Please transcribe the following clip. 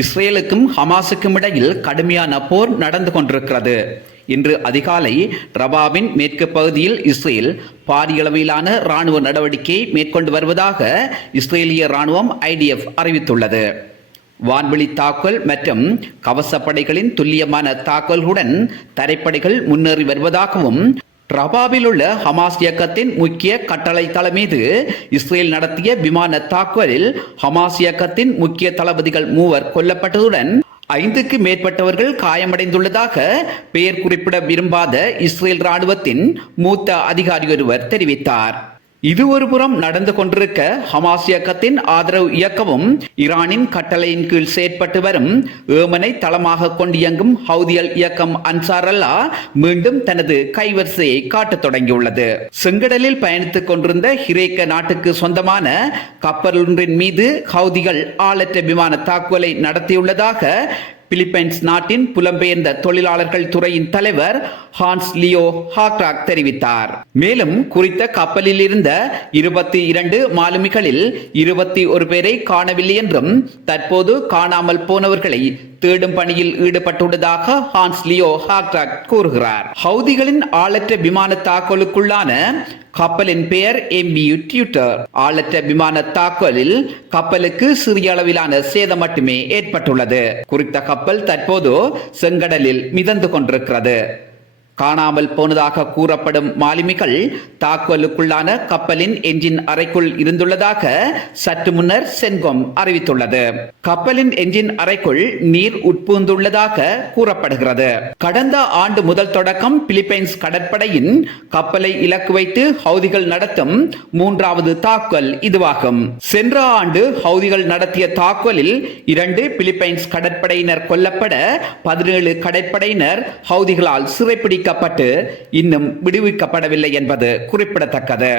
இஸ்ரேலுக்கும் ஹமாஸுக்கும் இடையில் கடுமையான போர் நடந்து கொண்டிருக்கிறது. இன்று அதிகாலை ரபாவின் மேற்கு பகுதியில் இஸ்ரேல் பாரியளவிலான இராணுவ நடவடிக்கையை மேற்கொண்டு வருவதாக இஸ்ரேலிய இராணுவம் IDF அறிவித்துள்ளது. வான்வெளி தாக்குதல் மற்றும் கவசப்படைகளின் துல்லியமான தாக்குதல்களுடன் தரைப்படைகள் முன்னேறி வருவதாகவும், ரபாவில் உள்ள ஹமாஸ் இயக்கத்தின் முக்கிய கட்டளை தள மீது இஸ்ரேல் நடத்திய விமான தாக்குதலில் ஹமாஸ் இயக்கத்தின் முக்கிய தளபதிகள் 3 கொல்லப்பட்டதுடன் 5க்கு மேற்பட்டவர்கள் காயமடைந்துள்ளதாக பெயர் குறிப்பிட விரும்பாத இஸ்ரேல் ராணுவத்தின் மூத்த அதிகாரி ஒருவர் தெரிவித்தார். இது ஒருபுறம் நடந்து கொண்டிருக்க, ஹமாஸ் இயக்கத்தின் ஆதரவு இயக்கமும் ஈரானின் கட்டளையின் கீழ் செயற்பட்டு வரும் ஏமனை தளமாக கொண்டு இயங்கும் ஹவுதியல் இயக்கம் அன்சார் அல்லாஹ் மீண்டும் தனது கைவரிசையை காட்டத் தொடங்கியுள்ளது. செங்கடலில் பயணித்துக் கொண்டிருந்த ஹிரேக்க நாட்டுக்கு சொந்தமான கப்பல் ஒன்றின் மீது ஹவுதிகள் ஆளற்ற விமான தாக்குதலை நடத்தியுள்ளதாக பிலிப்பைன்ஸ் நாட்டின் புலம்பெயர்ந்த தொழிலாளர்கள் துறையின் தலைவர் ஹான்ஸ் லியோ ஹாக்ராக் தெரிவித்தார். மேலும் குறித்த கப்பலில் இருந்த 22 மாலுமிகளில் 21 பேரை காணவில்லை என்றும், தற்போது காணாமல் போனவர்களை தேடும் பணியில் ஈடுபட்டுள்ளதாக ஹான்ஸ் லியோ ஹாக்ராக் கூறுகிறார். ஹவுதிகளின் ஆளற்ற விமான தாக்குதலுக்குள்ளான கப்பலின் பெயர் MBU டியூட்டர். ஆளற்ற விமான தாக்குதலில் கப்பலுக்கு சிறிய அளவிலான சேதம் மட்டுமே ஏற்பட்டுள்ளது. குறித்த கப்பல் தற்போது செங்கடலில் மிதந்து கொண்டிருக்கிறது. காணாமல் போனதாக கூறப்படும் மாலுமிகள் தாக்குதலுக்குள்ளான கப்பலின் என்ஜின் அறைக்குள் இருந்துள்ளதாக சற்று முன்னர் சென்கோம் அறிவித்துள்ளது. கப்பலின் என்ஜின் அறைக்குள் நீர் உட்புகுந்துள்ளதாக கூறப்படுகிறது. கடந்த ஆண்டு முதல் தொடக்கம் பிலிப்பைன்ஸ் கடற்படையின் கப்பலை இலக்கு வைத்து ஹவுதிகள் நடத்தும் 3வது தாக்குதல் இதுவாகும். சென்ற ஆண்டு ஹவுதிகள் நடத்திய தாக்குதலில் 2 பிலிப்பைன்ஸ் கடற்படையினர் கொல்லப்பட 17 கடற்படையினர் ஹவுதிகளால் சிறைப்பிடிக்கப்பட்டு இன்னும் விடுவிக்கப்படவில்லை என்பது குறிப்பிடத்தக்கது.